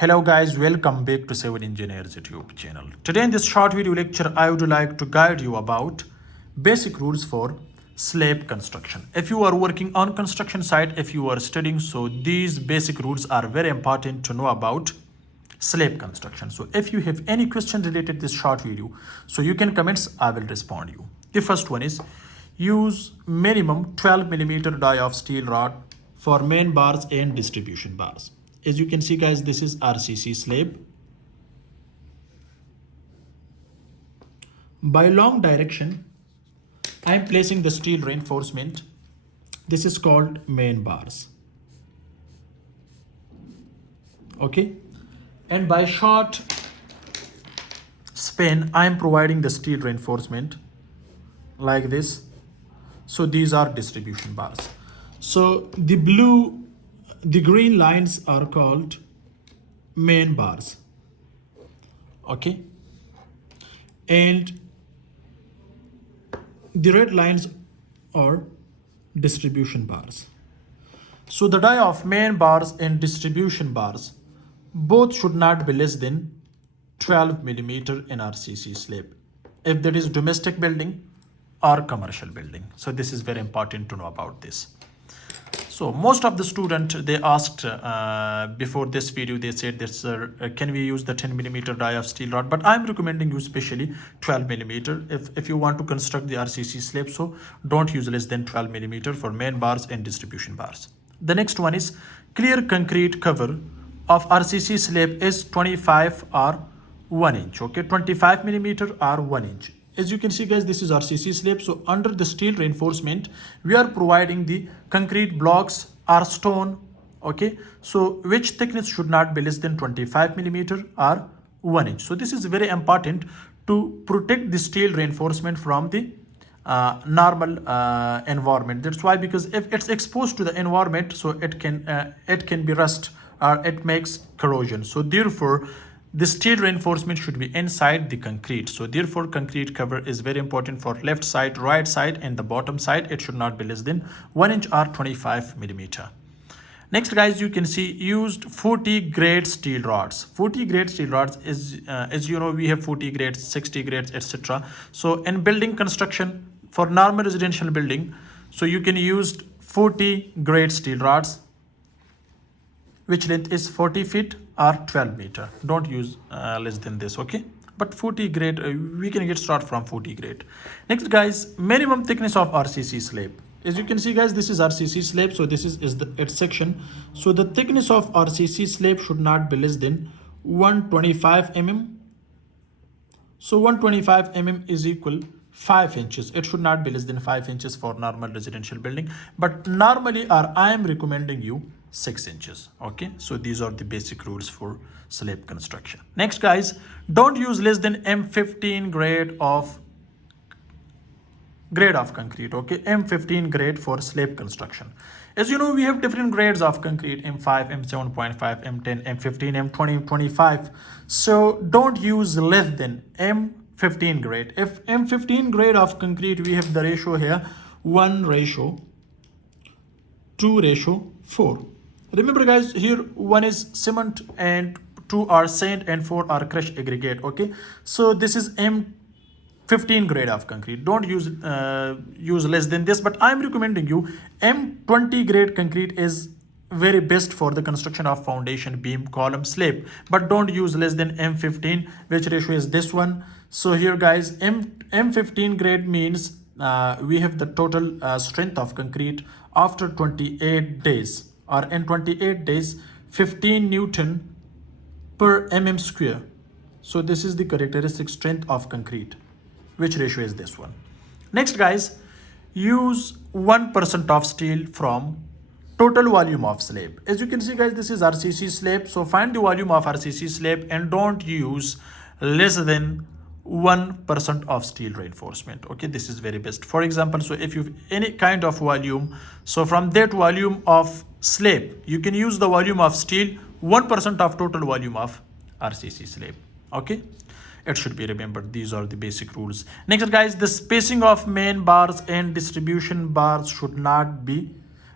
Hello guys, welcome back to Civil Engineers YouTube channel. Today in this short video lecture, I would like to guide you about basic rules for slab construction. If you are working on construction site, if you are studying, so these basic rules are very important to know about slab construction. So if you have any question related to this short video, so you can comments, I will respond you. The first one is use minimum 12 millimeter die of steel rod for main bars and distribution bars. As you can see guys, this is RCC slab. By long direction, I am placing the steel reinforcement. This is called main bars. Okay. And by short span, I am providing the steel reinforcement like this. So these are distribution bars. So the green lines are called main bars. Okay. And the red lines are distribution bars. So the die of main bars and distribution bars both should not be less than 12 millimeter in RCC slab, if that is domestic building or commercial building. So this is very important to know about this. So most of the student, they asked before this video, they said this, can we use the 10 millimeter die of steel rod? But I'm recommending you especially 12 millimeter if you want to construct the RCC slab. So don't use less than 12 millimeter for main bars and distribution bars. The next one is clear concrete cover of RCC slab is 25 or 1 inch. Okay, 25 millimeter or 1 inch. As you can see guys, this is RCC slab. So under the steel reinforcement, we are providing the concrete blocks or stone. Okay, so which thickness should not be less than 25 millimeter or 1 inch. So this is very important to protect the steel reinforcement from the normal environment. That's why, because if it's exposed to the environment, so it can be rust or it makes corrosion. So therefore, the steel reinforcement should be inside the concrete. So therefore, concrete cover is very important for left side, right side, and the bottom side. It should not be less than 1 inch or 25 millimeter. Next guys, you can see used 40 grade steel rods. 40 grade steel rods is, as you know, we have 40 grades, 60 grades, etc. So in building construction, for normal residential building, so you can use 40 grade steel rods, which length is 40 feet or 12 meter. Don't use less than this, okay? But 40 grade, we can get start from 40 grade. Next guys, minimum thickness of RCC slab. As you can see guys, this is RCC slab. So this is its section. So the thickness of RCC slab should not be less than 125 mm. So 125 mm is equal 5 inches. It should not be less than 5 inches for normal residential building. But normally, I am recommending you 6 inches. Okay, so these are the basic rules for slab construction. Next guys, don't use less than M15 grade of concrete. Okay, M15 grade for slab construction. As you know, we have different grades of concrete: M5, M7.5, M10, M15, M20, M25. So don't use less than M15 grade. If M15 grade of concrete, we have the ratio here 1:2:4. Remember guys, here 1 is cement and 2 are sand and 4 are crushed aggregate. Okay, so this is M15 grade of concrete. Don't use less than this, but I'm recommending you M20 grade concrete is very best for the construction of foundation, beam, column, slab. But don't use less than M15, which ratio is this one. So here guys, M15 grade means we have the total strength of concrete after 28 days. Or in 28 days, 15 Newton per mm square. So this is the characteristic strength of concrete, which ratio is this one. Next guys, use 1% of steel from total volume of slab. As you can see guys, this is RCC slab. So find the volume of RCC slab and don't use less than 1% of steel reinforcement. Okay, this is very best. For example, so if you have any kind of volume, so from that volume of slab, you can use the volume of steel 1% of total volume of RCC slab. Okay, it should be remembered. These are the basic rules. Next guys, the spacing of main bars and distribution bars should not be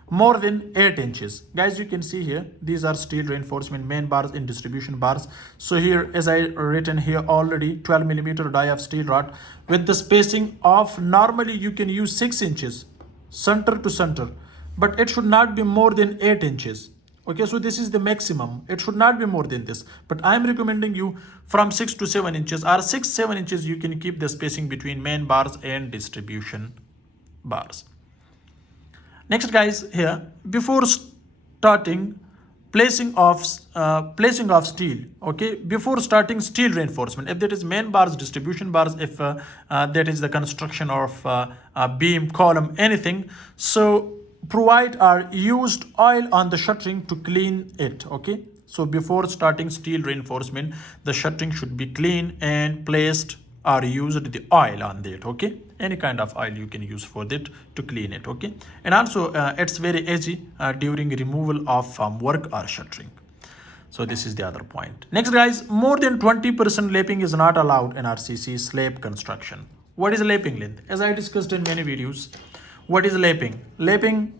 more than 8 inches. Guys, you can see here, these are steel reinforcement main bars and distribution bars. So here, as I written here already, 12 millimeter die of steel rod with the spacing of, normally you can use 6 inches center to center, but it should not be more than 8 inches. Okay, so this is the maximum. It should not be more than this, but I'm recommending you from 6 to 7 inches, or 6-7 inches you can keep the spacing between main bars and distribution bars. Next, guys, here, before starting placing of steel, okay, before starting steel reinforcement, if that is main bars, distribution bars, if that is the construction of beam, column, anything, so provide or used oil on the shuttering to clean it. Okay, so before starting steel reinforcement, the shuttering should be clean and placed or used the oil on it. Okay, any kind of oil you can use for that to clean it. Okay, and also it's very easy during removal of work or shuttering. So this is the other point. Next, guys, more than 20% lapping is not allowed in RCC slab construction. What is lapping length? As I discussed in many videos, what is lapping? Lapping,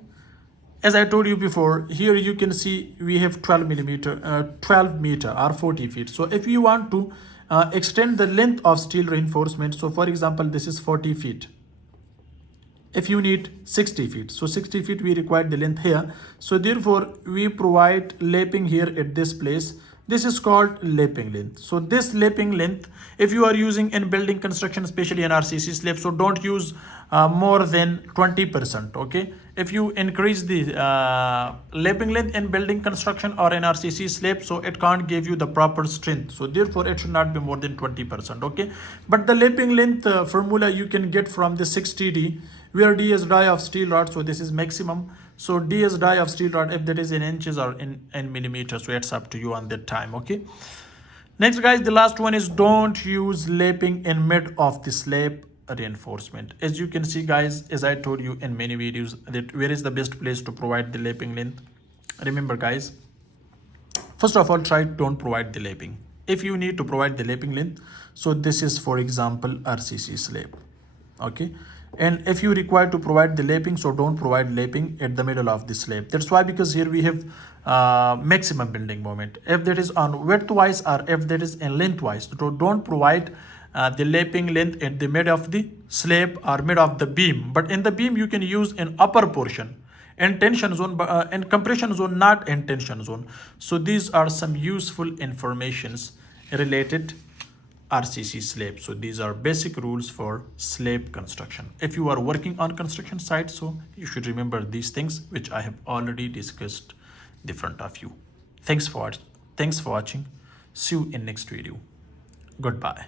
as I told you before, here you can see we have 12 meter or 40 feet. So if you want to extend the length of steel reinforcement, so for example, this is 40 feet. If you need 60 feet, so 60 feet we require the length here. So therefore, we provide lapping here at this place. This is called lapping length. So this lapping length, if you are using in building construction, especially in RCC slab, so don't use more than 20%. Okay, if you increase the lapping length in building construction or in RCC slab, so it can't give you the proper strength. So therefore, it should not be more than 20%. Okay, but the lapping length formula you can get from the 60D, where D is die of steel rod, so this is maximum. So D is die of steel rod, if that is in inches or in millimeters, so it's up to you on that time. Okay, next, guys, the last one is don't use lapping in mid of the slab reinforcement. As you can see, guys, as I told you in many videos, that where is the best place to provide the lapping length. Remember, guys, first of all, don't provide the lapping. If you need to provide the lapping length, so this is, for example, RCC slab. Okay, and if you require to provide the lapping, so don't provide lapping at the middle of the slab. That's why, because here we have maximum bending moment. If that is on width wise or if that is in length wise, so don't provide the lapping length at the mid of the slab or mid of the beam. But in the beam you can use in upper portion, in tension zone, in compression zone, not in tension zone. So these are some useful informations related RCC slab. So these are basic rules for slab construction. If you are working on construction site, so you should remember these things, which I have already discussed in front of you. Thanks for watching. See you in next video. Goodbye.